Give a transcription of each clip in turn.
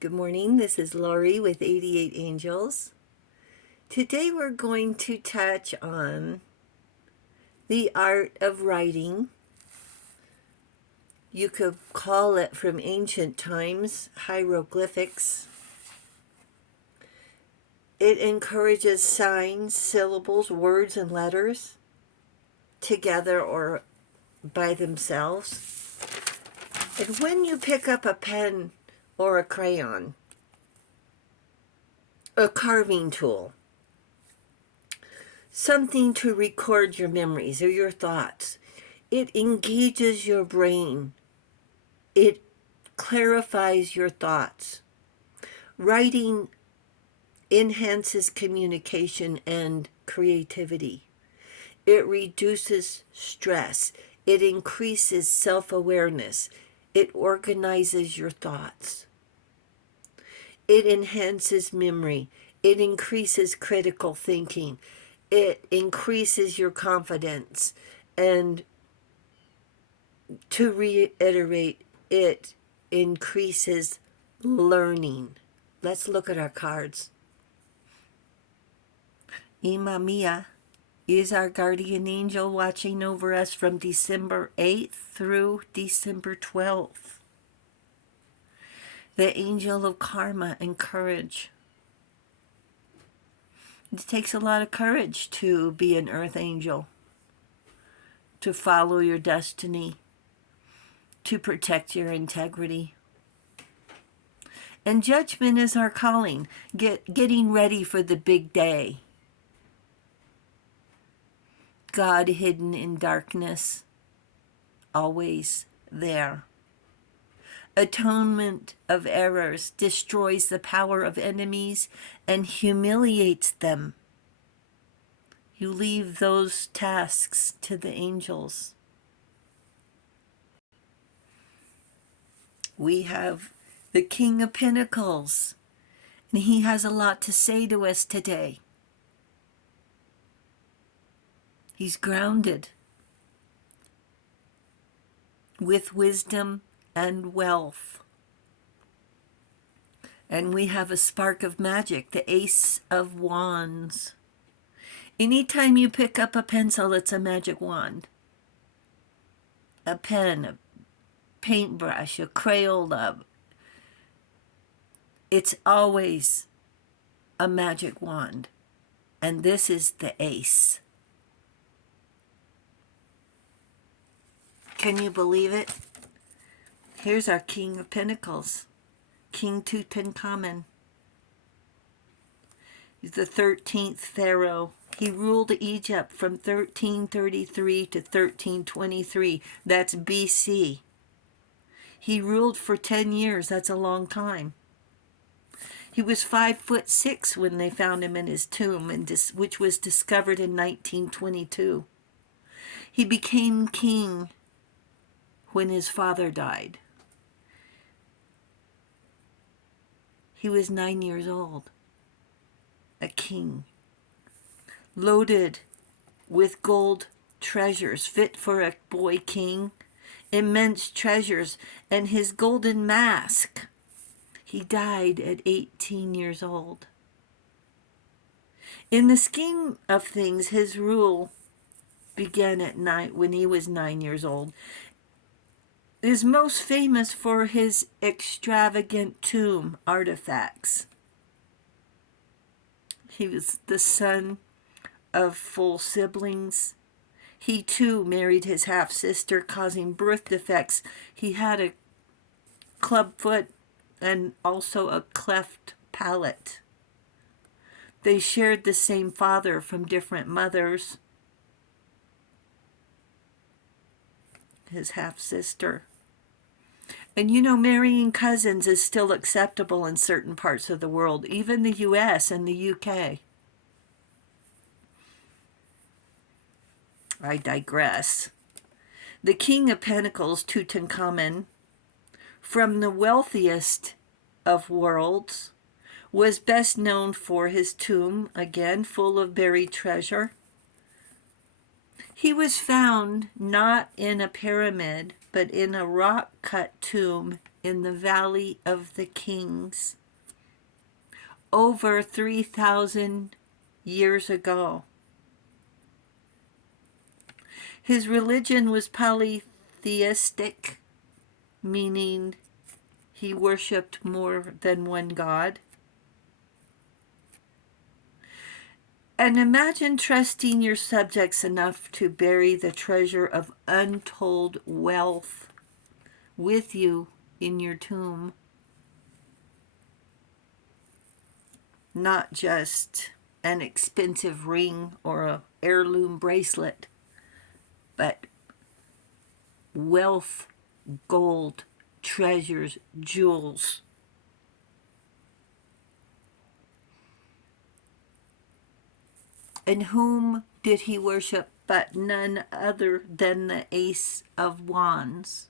Good morning, this is Lori with 88 Angels. Today we're going to touch on the art of writing. You could call it from ancient times hieroglyphics. It encourages signs, syllables, words, and letters together or by themselves. And when you pick up a pen or a crayon, a carving tool, something to record your memories or your thoughts, it engages your brain. It clarifies your thoughts. Writing enhances communication and creativity. It reduces stress. It increases self-awareness. It organizes your thoughts. It enhances memory. It increases critical thinking. It increases your confidence. And to reiterate, it increases learning. Let's look at our cards. Imamia is our guardian angel watching over us from December 8th through December 12th. The angel of karma and courage. It takes a lot of courage to be an earth angel, to follow your destiny, to protect your integrity. And judgment is our calling, getting ready for the big day. God hidden in darkness, always there. Atonement of errors destroys the power of enemies and humiliates them. You leave those tasks to the angels. We have the King of Pentacles, and he has a lot to say to us today. He's grounded with wisdom and wealth. And we have a spark of magic, the Ace of Wands. Anytime you pick up a pencil, it's a magic wand. A pen, a paintbrush, a Crayola. It's always a magic wand. And this is the Ace. Can you believe it? Here's our King of Pentacles, King Tutankhamun. He's the 13th pharaoh. He ruled Egypt from 1333 to 1323. That's BC. He ruled for 10 years. That's a long time. He was 5'6" when they found him in his tomb, which was discovered in 1922. He became king when his father died. He was 9 years old, a king, loaded with gold treasures fit for a boy king, immense treasures, and his golden mask. He died at 18 years old. In the scheme of things, his rule began at when he was 9 years old. Is most famous for his extravagant tomb artifacts. He was the son of full siblings. He too married his half-sister, causing birth defects. He had a club foot and also a cleft palate. They shared the same father from different mothers. His half-sister. And you know, marrying cousins is still acceptable in certain parts of the world, even the US and the UK. I digress. The King of Pentacles, Tutankhamun, from the wealthiest of worlds, was best known for his tomb, again full of buried treasure. He was found not in a pyramid, but in a rock-cut tomb in the Valley of the Kings over 3,000 years ago. His religion was polytheistic, meaning he worshipped more than one god. And imagine trusting your subjects enough to bury the treasure of untold wealth with you in your tomb. Not just an expensive ring or an heirloom bracelet, but wealth, gold, treasures, jewels. And whom did he worship but none other than the Ace of Wands?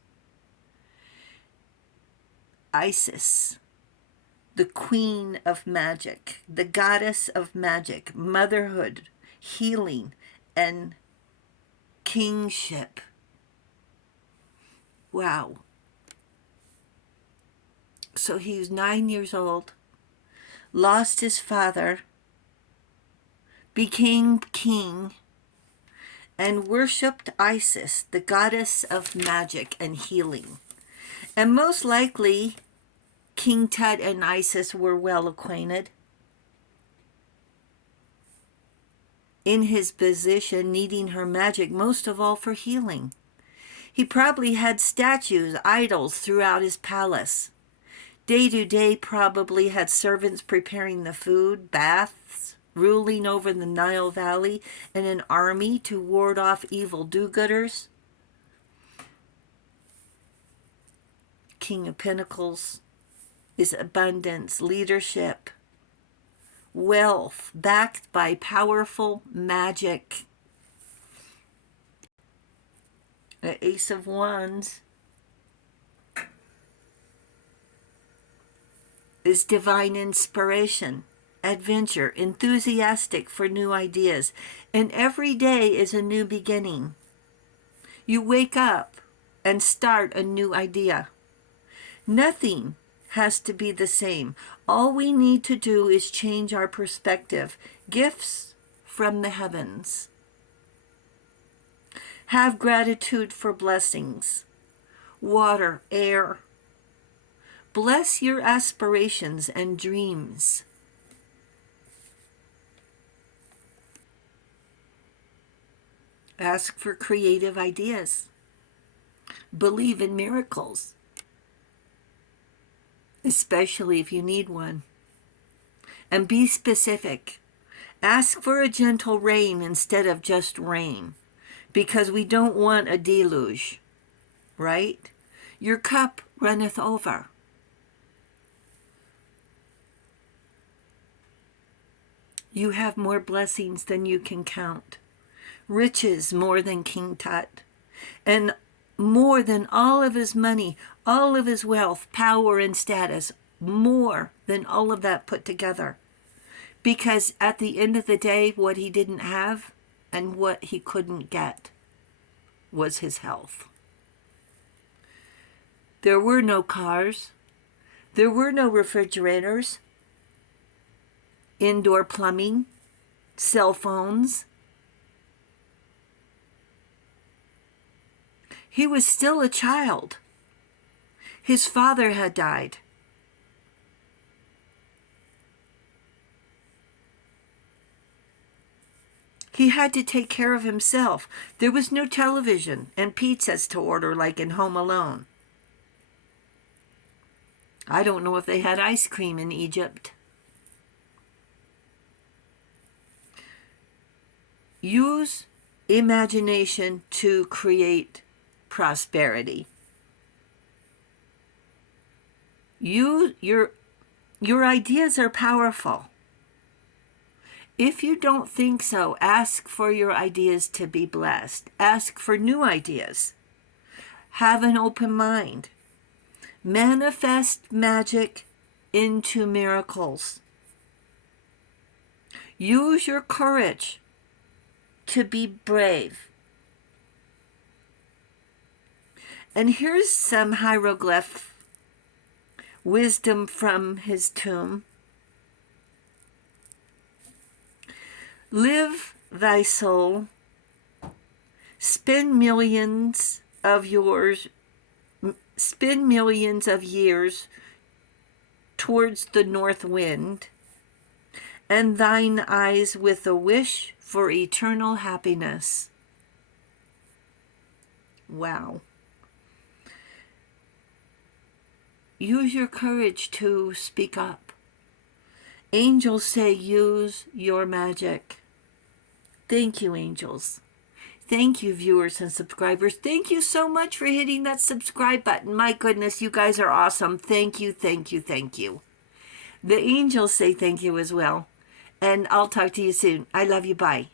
Isis, the queen of magic, the goddess of magic, motherhood, healing, and kingship. Wow. So he was 9 years old, lost his father, became king, and worshipped Isis, the goddess of magic and healing. And most likely, King Tut and Isis were well acquainted. In his position, needing her magic, most of all for healing. He probably had statues, idols throughout his palace. Day to day probably had servants preparing the food, baths, ruling over the Nile Valley, and an army to ward off evil do-gooders. King of Pentacles is abundance, leadership, wealth, backed by powerful magic. The Ace of Wands is divine inspiration, adventure, enthusiastic for new ideas, and every day is a new beginning. You wake up and start a new idea. Nothing has to be the same. All we need to do is change our perspective. Gifts from the heavens. Have gratitude for blessings. Water, air. Bless your aspirations and dreams. Ask for creative ideas. Believe in miracles, especially if you need one. And be specific. Ask for a gentle rain instead of just rain, because we don't want a deluge, right? Your cup runneth over. You have more blessings than you can count. Riches more than King Tut. And more than all of his money, all of his wealth, power, and status. More than all of that put together. Because at the end of the day, what he didn't have and what he couldn't get was his health. There were no cars. There were no refrigerators. Indoor plumbing, cell phones. He was still a child. His father had died. He had to take care of himself. There was no television and pizzas to order like in Home Alone. I don't know if they had ice cream in Egypt. Use imagination to create prosperity. Your ideas are powerful. If you don't think so, ask for your ideas to be blessed. Ask for new ideas. Have an open mind. Manifest magic into miracles. Use your courage to be brave. And here's some hieroglyph wisdom from his tomb. Live thy soul, spend millions of years towards the north wind, and thine eyes with a wish for eternal happiness. Wow. Use your courage to speak up. Angels say use your magic. Thank you, angels. Thank you, viewers and subscribers. Thank you so much for hitting that subscribe button. My goodness, you guys are awesome. Thank you, thank you, thank you. The angels say thank you as well. And I'll talk to you soon. I love you. Bye.